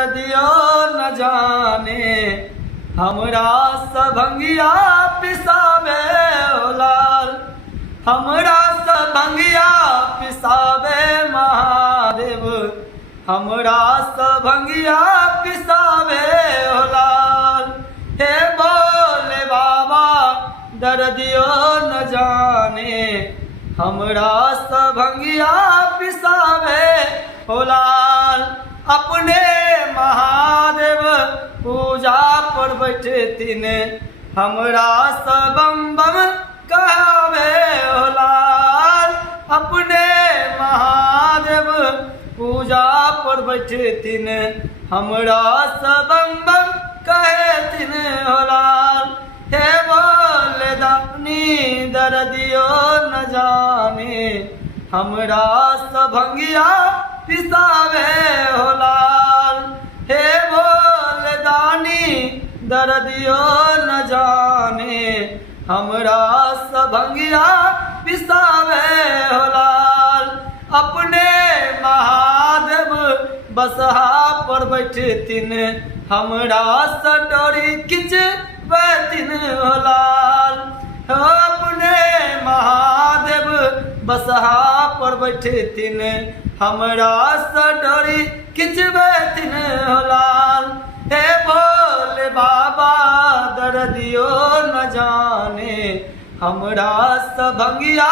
दर्दियो न जाने, हमरा सभंगिया पिसाबे हो लाल। हमरा सभंगिया पिसाबे महादेव, हमरा सभंगिया पिसाबे हो लाल। हे बोले बाबा दर्दियो न जाने, हमरा सभंगिया पिसाबे हो लाल। अपने महादेव पूजा पर बैठे तीन, हमरा सबम बम कहवे हो लाल। अपने महादेव पूजा पर बैठे तीन, हमरा सबम बम कहे तीन हो लाल। हे बोले दानी दर्दियो न जाने, हमरा सभंगिया पिसाबे हो लाल। हे बोले दानी दर्दियो न जाने, हमरा सभंगिया पिसाबे हो लाल। अपने महादेव बसहा पर बैठे तीन, हमरा सटोरी खिंचबे तीन हो लाल। अपने महादेव बसहा पर बैठे तीन, हमरा सटोरी खिंचबे तीन हो लाल। हे बोले बाबा दर्दियो न जाने, हमरा सभंगिया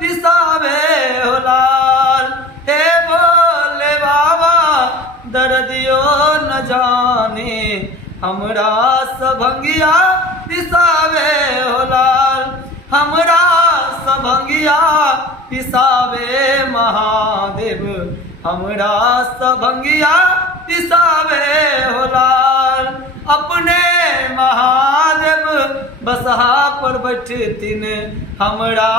पिसाबे हो लाल। हे बोले बाबा दर्दियो न जाने, हमरा सभंगिया पिसाबे हो लाल। हमरा सभंगिया पिसाबे महादेव, हमरा सभंगिया पिसाबे हो लाल। अपने महादेव बसहा पर बैठे तीन, हमरा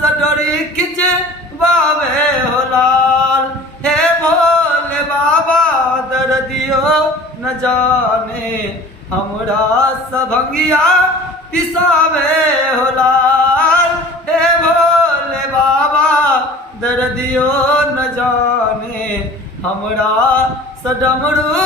सटोरी खिंचवावे हो लाल। हे भोले बाबा दर्दियो न जाने, हमरा सभंगिया पिसाबे हो लाल। हे भोले बाबा दर्दियो न जाने, हमरा सडमरू